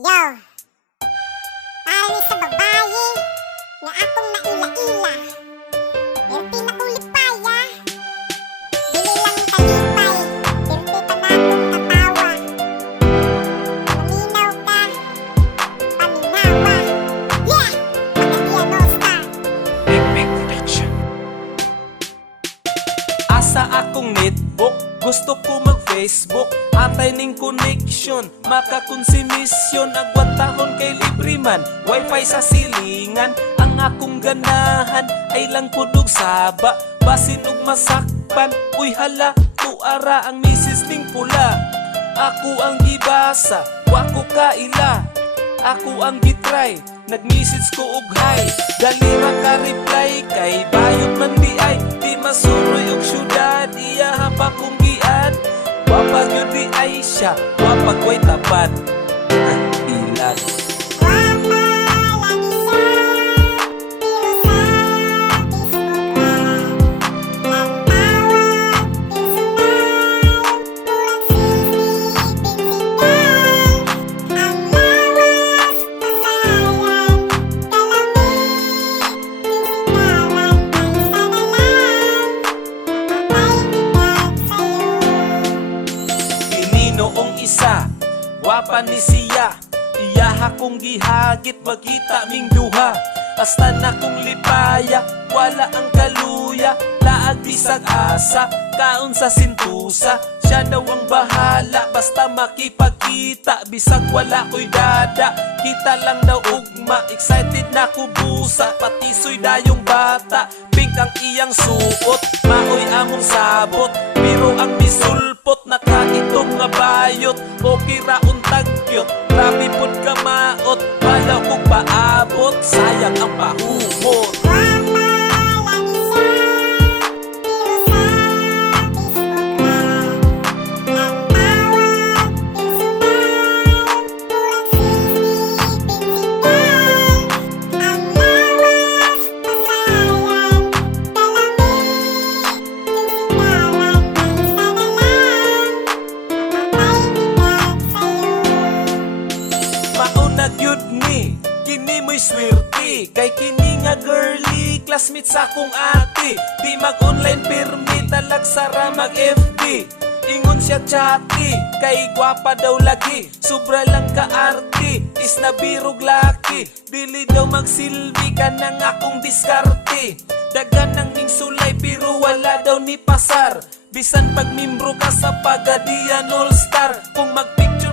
Yo, tali sa babae nga akong naila-ila. Perti na kong lipaya, dili lang kalipay. Perti pa na akong katawa. Maminaw ka, paminawa. Yeah, pagadian allstar. Mekmek protection. Asa akong netbook, gusto ko mag-Facebook. Atay ning connection, makakonsumisyon. Agwatahon kay libre man, wifi sa silingan. Ang akong ganahan ay lang pudog saba. Basin ug masakpan, uy hala, tuara ang misis ning pula. Ako ang gibasa, wako kaila. Ako ang gitry, nag-message ko og hi. Dali ra ka reply kay bayot man di ay. Di masuroy og syudad, iya pa kong giad. Gwapa gyud di ay siya, gwapa ko'y tapat. Ilat. Gwapa lagi siya, pero sa Facebook lang tawag, personal, kurang siliping signal. Ang lawas, kasayan, kalamig, sisigawan, ang isa na lang, mapapay sa'yo. Noong isa, gwapa ni siya. Iyaha kong gihagit, magkita ming duha. Hasta na kong lipaya, wala ang kaluya. Laag bisag asa, kaon sa sintusa. Siya daw ang bahala, basta makipagkita. Bisag wala ko'y dada, kita lang daw ugma. Excited na ko busa, patisoy dayong bata. Pink ang iyang suot, maoy among sabot. Pero ang misulpot, nakaitong nga bayot. Okay raon tagyot, grabe pud ka maot. Wala kong paabot, sayang ang pahumot. Gwapa lagi siya, pero sa Facebook lang tawag, personal, kurang siliping signal. Ang lawas, kasayan, kalamig, sisigawan, ang isa na lang, mapapay sa'yo. Mauna gyud ni, kini mo'y swerte. Kay kini nga girly, classmate sa akong ate. Di mag-online permit, talagsara mag-FB. Ingon siya chati, kay gwapa daw lagi. Sobra lang ka-arte, is na birog laki. Dili daw magsilbi ka ng akong diskarte. Dagan ng ning sulay pero wala daw ni pasar. Bisan pag membro ka sa pagadian allstar. Kung mag-picture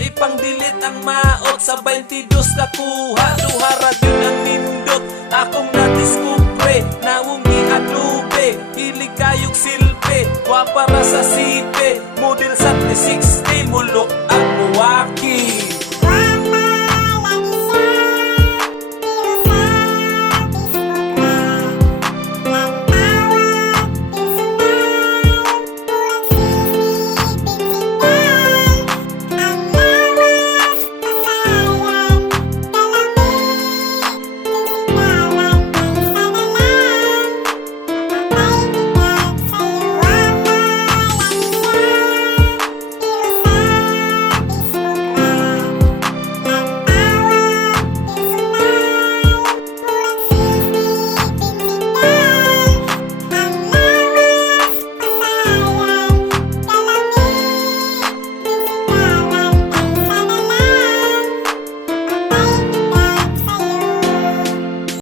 ipang delete ang maot. Sa 22 ka kuha, duhara yun ang nindot. Akong nadiskubre, naong giadlube. Hilig kayog silpe, gwapa ra sa sipe. Model sa 360, mulok ang buwaki.